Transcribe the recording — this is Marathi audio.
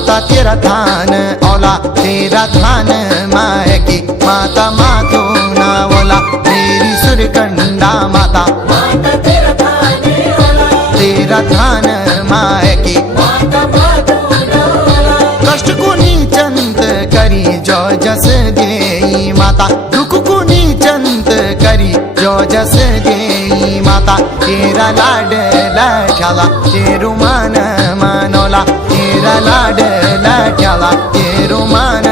माता तेरा थान औला तेरा थान माय की माता मातो ना ओला मेरी सुरकंडा माता तेरा थान माय की कष्ट कोणी चंत करी जो जस देई माता दुख कोणी चंत करी जो जस देई माता तेरा लाड लाठाला तेरू मान मानोला तेरा लाड लाठाला तेरू मान